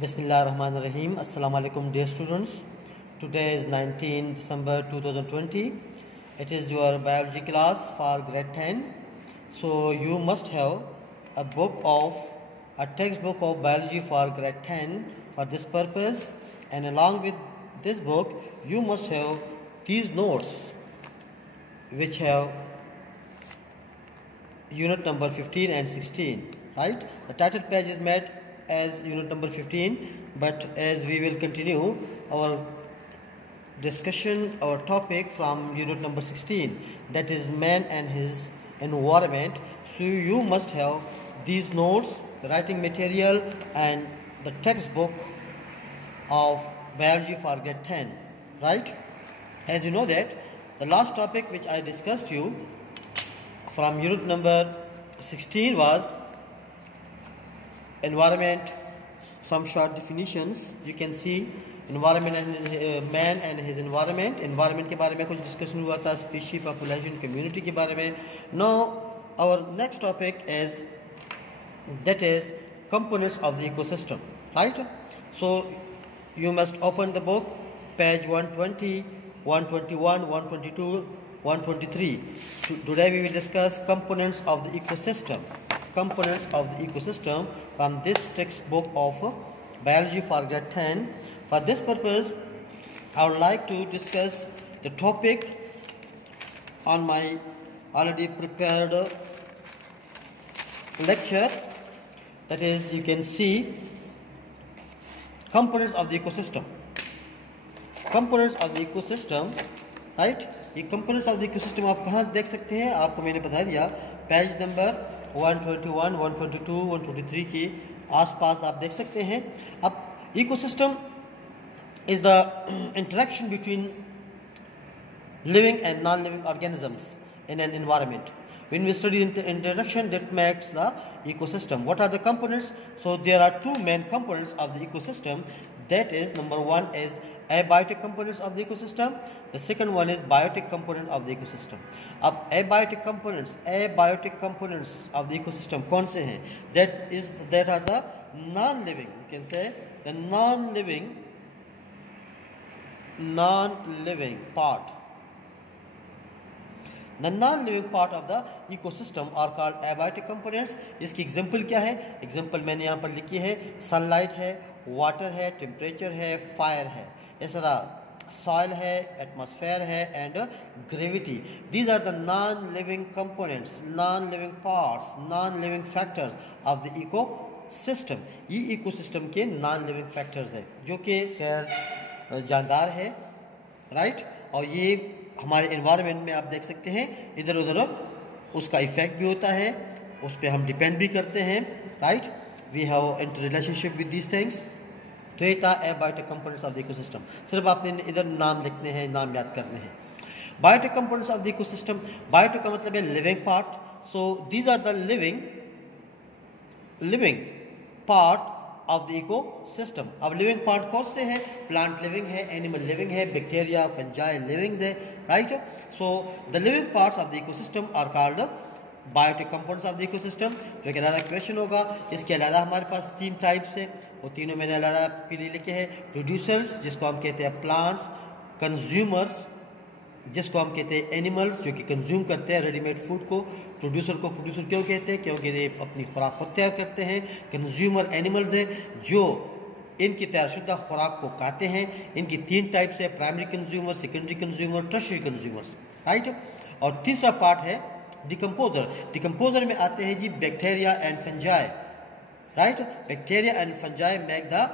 Bismillahirrahmanirrahim. Assalamu alaikum dear students. Today is 19 December 2020. It is your biology class for grade 10. So you must have a textbook of biology for grade 10 for this purpose, and along with this book you must have these notes which have unit number 15 and 16, right? The title page is made as unit number 15, but as we will continue our discussion, our topic from unit number 16, that is man and his environment. So you must have these notes, the writing material and the textbook of biology for grade 10, right? As you know that the last topic which I discussed you from unit number 16 was environment, some short definitions. You can see environment and man and his environment. Environment के बारे में कुछ discussion हुआ था, species, population, community के बारे में. Now our next topic is components of the ecosystem, right? So you must open the book, page 120, 121, 122, 123. Today we will discuss components of the ecosystem. Components of the ecosystem from this textbook of biology for grade 10. For this purpose, I would like to discuss the topic on my already prepared lecture. That is, you can see components of the ecosystem. Components of the ecosystem, right? ये components of the ecosystem आप कहाँ देख सकते हैं? आपको मैंने बता दिया, पेज नंबर 121, 122, 123 के आसपास आप देख सकते हैं. अब ecosystem is the interaction between living and non-living organisms in an environment. When we study interaction that makes the ecosystem, what are the components? So there are two main components of the ecosystem. That is, number one is abiotic components of the ecosystem. The second one is biotic component of the ecosystem. अब abiotic components of the ecosystem कौन से हैं? That are the non-living. You can say the non-living part. The non-living part of the ecosystem are called abiotic components. इसकी example क्या है? Example मैंने यहाँ पर लिखी है, sunlight है, water है, temperature है, fire है, इस तरह soil है, atmosphere है, and gravity. These are the non-living components, non-living parts, non-living factors of the ecosystem. ये ecosystem के non-living factors है जो कि गैर जानदार है, right? और ये हमारे एनवायरनमेंट में आप देख सकते हैं, इधर उधर उसका इफेक्ट भी होता है, उस पर हम डिपेंड भी करते हैं, right? We have inter relationship with these things. तो ये था abiotic components of the ecosystem. सिर्फ आपने इधर नाम लिखने हैं, नाम याद करने हैं. Biotic components of the ecosystem, biotic का मतलब है living part. So these are the living part of the ecosystem. अब लिविंग पार्ट कौन से हैं? प्लांट लिविंग है, एनिमल लिविंग है, बैक्टीरिया, फंजाई लिविंग्स है, right? So the living parts of the ecosystem are called biotic components of the ecosystem. तो एक अलग क्वेश्चन होगा. इसके अलावा हमारे पास तीन टाइप्स हैं, वो तीनों मैंने अलग आपके लिए लिखे हैं. प्रोड्यूसर्स, जिसको हम कहते हैं प्लांट्स. कंज्यूमर्स, जिसको हम कहते हैं एनिमल्स, जो कि कंज्यूम करते हैं रेडीमेड फूड को. प्रोड्यूसर को प्रोड्यूसर क्यों कहते हैं? क्योंकि ये अपनी खुराक खुद तैयार करते हैं. कंज्यूमर एनिमल्स है जो इनकी तैयारशुदा खुराक को खाते हैं. इनकी तीन टाइप्स है, primary consumer, secondary consumer, tertiary consumers, right? और तीसरा पार्ट है डिकम्पोजर. डिकम्पोजर में आते हैं जी bacteria and fungi, right? Bacteria and fungi make the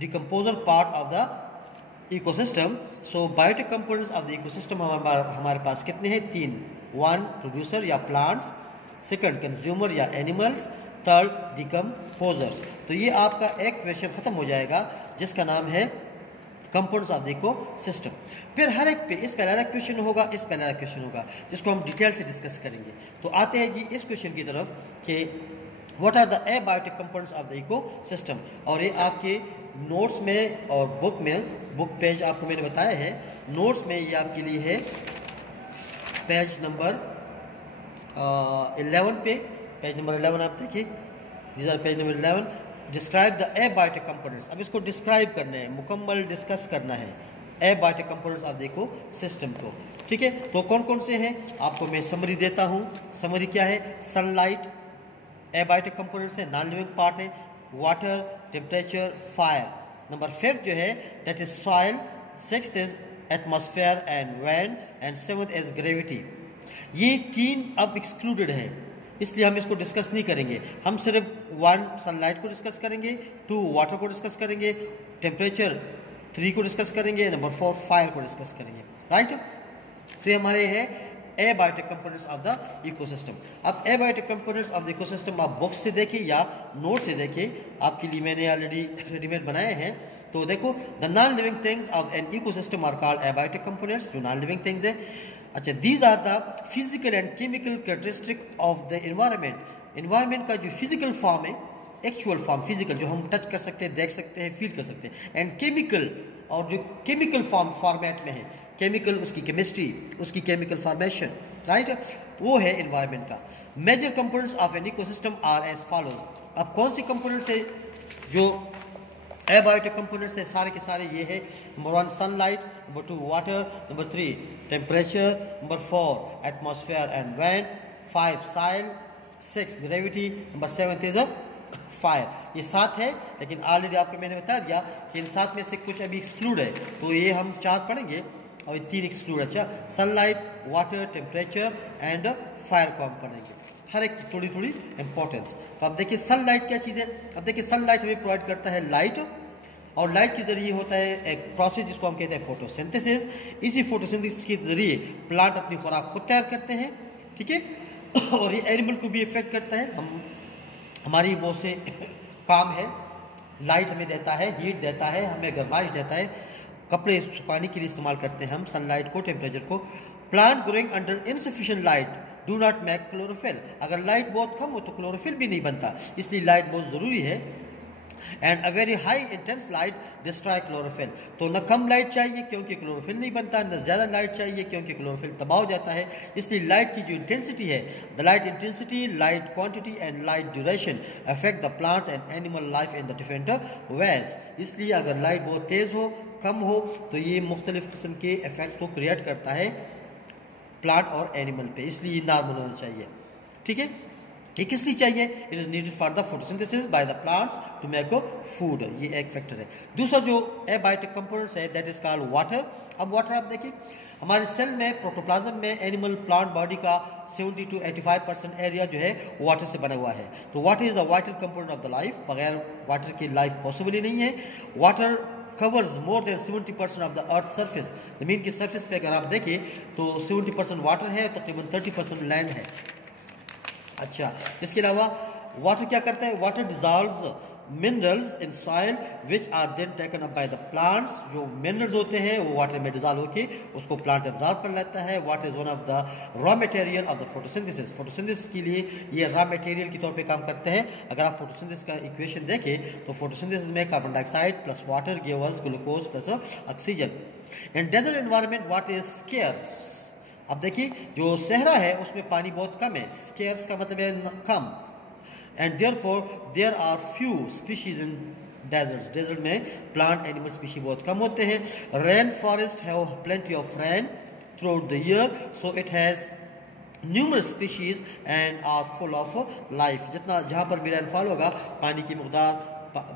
decomposer part of the ecosystem. So biotic components of the ecosystem हमारे पास कितने हैं? तीन. वन, प्रोड्यूसर या प्लांट्स. सेकंड, कंज्यूमर या एनिमल्स. Third, decomposers. तो ये आपका एक क्वेश्चन खत्म हो जाएगा जिसका नाम है कंपोनेंट्स ऑफ द इकोसिस्टम. फिर हर एक पे इस पहला क्वेश्चन होगा, इस पहला क्वेश्चन होगा, जिसको हम डिटेल से डिस्कस करेंगे. तो आते हैं जी इस क्वेश्चन की तरफ कि what are the abiotic components of the ecosystem. और ये आपके नोट्स में और बुक पेज आपको मैंने बताया है. नोट्स में ये आपके लिए है पेज नंबर 11 पे. पेज नंबर 11 आप देखिए, these are page number 11. Describe the abiotic components. अब इसको डिस्क्राइब करना है, मुकम्मल डिस्कस करना है एबायोटिक कंपोनेंट्स ऑफ देखो सिस्टम को। ठीक है, तो कौन कौन से हैं आपको मैं समरी देता हूँ। समरी क्या है? सनलाइट एबायोटिक कंपोनेंट्स है, नॉन लिविंग पार्ट है, वाटर, टेम्परेचर, फायर। नंबर 5 जो है that is soil, 6th is atmosphere and wind and 7th is gravity. ये 3 अब एक्सक्लूडेड है, इसलिए हम इसको डिस्कस नहीं करेंगे। हम सिर्फ 1 सनलाइट को डिस्कस करेंगे, 2 वाटर को डिस्कस करेंगे, टेम्परेचर 3 को डिस्कस करेंगे, नंबर 4 फायर को डिस्कस करेंगे। राइट, तो ये हमारे हैं abiotic components of the ecosystem. अब abiotic components of the ecosystem आप बुक्स से देखें या नोट से देखें, आपके लिए मैंने ऑलरेडी रेडीमेड बनाए हैं। तो देखो, the non living things of an ecosystem are called abiotic components, जो नॉन लिविंग थिंग्स है। अच्छा, these are the physical and chemical characteristic of the environment. Environment का जो फिजिकल फॉर्म है, एक्चुअल फॉर्म, फिजिकल जो हम टच कर सकते हैं, देख सकते हैं, फील कर सकते हैं, एंड केमिकल, और जो केमिकल फॉर्मेट में है, केमिकल उसकी केमिस्ट्री, उसकी केमिकल फॉर्मेशन, राइट, वो है एनवायरनमेंट का। Major components of an ecosystem are as follows. अब कौन सी कंपोनेंट्स है जो एबायोटिक कंपोनेंट्स है? सारे के सारे ये है। Number 1 sunlight, number 2 water, number 3 temperature, number 4 atmosphere and wind, 5 soil, 6 gravity, number 7 is fire. ये 7 है, लेकिन ऑलरेडी आपको मैंने बता दिया कि इन 7 में से कुछ अभी एक्सक्लूड है, तो ये हम 4 पढ़ेंगे और ये 3 एक्सक्लूड। अच्छा, sunlight, water, temperature and fire को हम पढ़ेंगे, हर एक थोड़ी थोड़ी इंपॉर्टेंस। तो अब देखिए सनलाइट क्या चीज़ है। अब देखिए सनलाइट हमें प्रोवाइड करता है लाइट, और लाइट के जरिए होता है एक प्रोसेस जिसको हम कहते हैं फोटोसिंथेसिस। इसी फोटोसिंथेसिस के जरिए प्लांट अपनी खुराक खुद तैयार करते हैं। ठीक है, और ये एनिमल को भी इफेक्ट करता है। हमारी बहुत से काम है, लाइट हमें देता है, हीट देता है, हमें गर्माइश देता है, कपड़े सुखाने के लिए इस्तेमाल करते हैं हम सनलाइट को, टेम्परेचर को। Plant growing under insufficient light do not make chlorophyll. अगर लाइट बहुत कम हो तो क्लोरोफिल भी नहीं बनता, इसलिए लाइट बहुत ज़रूरी है। And a very high intense light destroy chlorophyll. तो न कम लाइट चाहिए क्योंकि क्लोरोफिल नहीं बनता, न ज़्यादा लाइट चाहिए क्योंकि क्लोरोफिल तबाह हो जाता है। इसलिए लाइट की जो इंटेंसिटी है, the light intensity, light quantity and light duration affect the plants and animal life in the different ways. इसलिए अगर लाइट बहुत तेज़ हो, कम हो, तो ये मुख्तलिफ किस्म के इफेक्ट को क्रिएट करता है प्लांट और एनिमल पे, इसलिए नॉर्मल होना चाहिए। ठीक है, ये किस लिए चाहिए? It is needed for the photosynthesis by the plants to make food. ये एक फैक्टर है। दूसरा जो एबायोटिक कंपोनेंट्स है दैट इज कॉल्ड वाटर। अब वाटर आप देखिए, हमारे सेल में, प्रोटोप्लाज्म में, एनिमल प्लांट बॉडी का 70 to 85% एरिया जो है वाटर से बना हुआ है। तो water is a vital component of the life. बगैर वाटर की लाइफ पॉसिबल ही नहीं है। Water covers more than 70% of the earth surface। जमीन की सरफेस पे अगर आप देखें तो 70% वाटर है, तकरीबन 30% लैंड है। अच्छा, इसके अलावा वाटर क्या करता है? Water dissolves minerals in soil which are then taken up by the plants. जो मिनरल्स होते हैं वो वाटर में डिजॉल्व होके उसको प्लांट एब्जॉर्ब कर लेता है। Water is one of the raw material of the photosynthesis. Photosynthesis के लिए ये रॉ मटेरियल के तौर पे काम करते हैं। अगर आप फोटोसिंथेसिस का इक्वेशन देखें तो फोटोसिंथेसिस में carbon dioxide plus water give us glucose plus oxygen. In desert environment water is scarce. अब देखिए, जो सहरा है उसमें पानी बहुत कम है। स्केर्स का मतलब है कम। And therefore there are few species in deserts. Desert में प्लांट एनिमल स्पीशी बहुत कम होते हैं। Rain forest have plenty of rain throughout the year, so it has numerous species and are full of life. जितना जहाँ पर भी rainfall होगा, पानी की मकदार,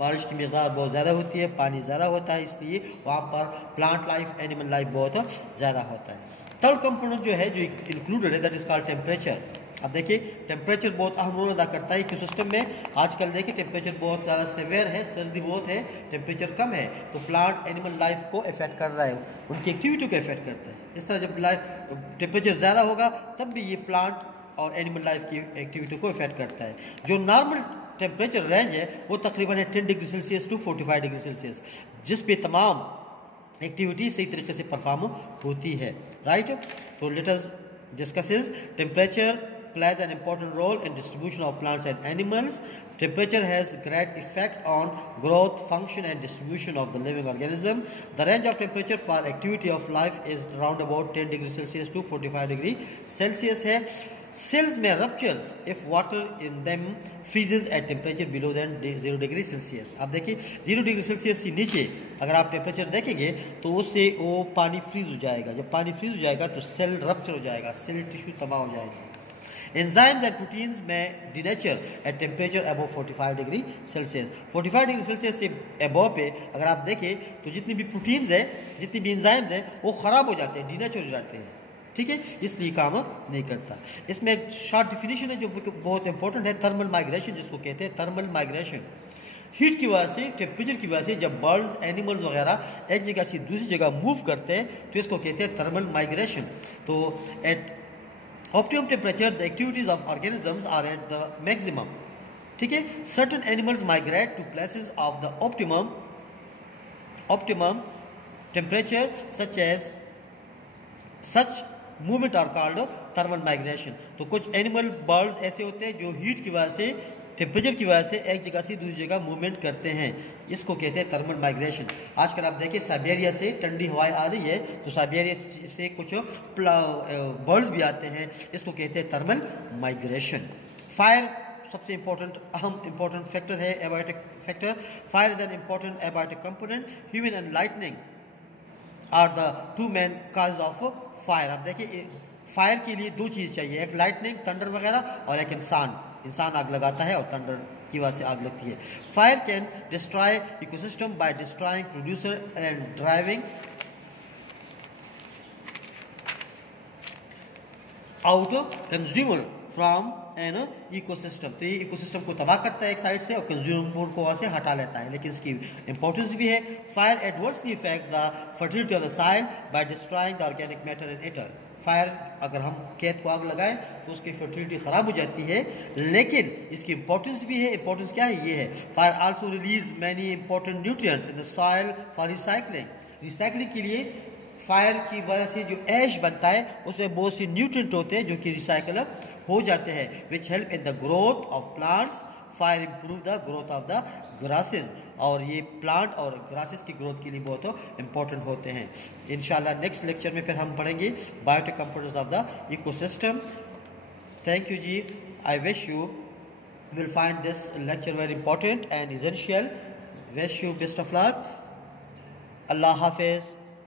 बारिश की मकदार बहुत ज़्यादा होती है, पानी ज़्यादा होता है, इसलिए वहाँ पर प्लांट लाइफ, एनिमल लाइफ बहुत ज़्यादा होता है। थर्ड कंपोनेंट जो है जो इंक्लूडेड है दैट इज कॉल्ड टेम्परेचर। अब देखिए, टेम्परेचर बहुत अहम रोल अदा करता है इकोसिस्टम में। आजकल देखिए टेम्परेचर बहुत ज़्यादा सीवियर है, सर्दी बहुत है, टेम्परेचर कम है, तो प्लांट एनिमल लाइफ को इफेक्ट कर रहा है, उनकी एक्टिविटी को इफेक्ट करता है। इस तरह जब टेम्परेचर ज़्यादा होगा तब भी ये प्लांट और एनिमल लाइफ की एक्टिविटी को इफेक्ट करता है। जो नॉर्मल टेम्परेचर रेंज है वो तकरीबन है 10 degree celsius to 45 degree celsius, जिस पे तमाम एक्टिविटी सही तरीके से परफॉर्म होती है। राइट, तो let us discuss is temperature plays an important role in distribution of plants and animals. Temperature has great effect on growth, function and distribution of the living organism. The range of temperature for activity of life is around about 10 degree Celsius to 45 degree Celsius है। Cells may rupture if water in them freezes at temperature below than 0 degree Celsius. आप देखिए 0 degree Celsius से नीचे अगर आप temperature देखेंगे तो उससे वो पानी फ्रीज हो जाएगा। जब पानी फ्रीज हो जाएगा तो सेल रप्चर हो जाएगा, सेल टिश्यू तबाह हो जाएगा। Enzymes and proteins may denature at temperature above 45 degree Celsius. 45 degree Celsius से अबव पे अगर आप देखें तो जितनी भी प्रोटीन्स है, जितनी भी एंजाइम्स हैं, वो ख़राब हो जाते हैं, डिनेचर हो जाते हैं, ठीक है, इसलिए काम नहीं करता। इसमें एक शॉर्ट डिफिनीशन है जो बहुत इंपॉर्टेंट है, थर्मल माइग्रेशन जिसको कहते हैं। थर्मल माइग्रेशन हीट की वजह से, टेम्परेचर की वजह से जब बर्ड्स, एनिमल्स वगैरह एक जगह से दूसरी जगह मूव करते हैं तो इसको कहते हैं थर्मल माइग्रेशन। तो eight optimum temperature the activities of organisms are at the maximum, ठीक है। certain animals migrate to places of the optimum temperature such movement are called thermal migration। तो कुछ एनिमल बर्ड्स ऐसे होते हैं जो हीट की वजह से, टेम्परेचर की वजह से एक जगह से दूसरी जगह मूवमेंट करते हैं, इसको कहते हैं थर्मल माइग्रेशन। आजकल आप देखिए साइबेरिया से ठंडी हवाएं आ रही है तो साइबेरिया से कुछ बर्ड्स भी आते हैं, इसको कहते हैं थर्मल माइग्रेशन। फायर सबसे इंपॉर्टेंट इंपॉर्टेंट फैक्टर है, abiotic factor. Fire is an important abiotic component. Human and lightning are the two main cause of fire. आप देखिए फायर के लिए दो चीज़ चाहिए, एक लाइटनिंग, थंडर वगैरह, और एक इंसान आग लगाता है और थंडर की वजह से आग लगती है। Fire can destroy ecosystem by destroying producer and driving out consumer from an ecosystem. तो ये इकोसिस्टम को तबाह करता है एक साइड से और कंज्यूमर को वहाँ से हटा लेता है, लेकिन इसकी इंपॉर्टेंस भी है। Fire adversely effect the fertility of the soil by destroying the organic matter in it. Fire अगर हम खेत को आग लगाएं तो उसकी फर्टिलिटी ख़राब हो जाती है, लेकिन इसकी इंपॉर्टेंस भी है। इंपॉर्टेंस क्या है? ये है, fire also release many important nutrients in the soil for recycling. Recycling के लिए फायर की वजह से जो ऐश बनता है उसमें बहुत से न्यूट्रिएंट होते हैं जो कि रिसाइकल हो जाते हैं, which help in the growth of plants. Fire improve the growth of the grasses, और ये प्लांट और ग्रासेस की ग्रोथ के लिए बहुत इंपॉर्टेंट होते हैं। इंशाल्लाह नेक्स्ट लेक्चर में फिर हम पढ़ेंगे biotic components of the ecosystem. Thank you जी। I wish you will find this lecture very important and essential. Wish you best of luck. अल्लाह हाफिज़।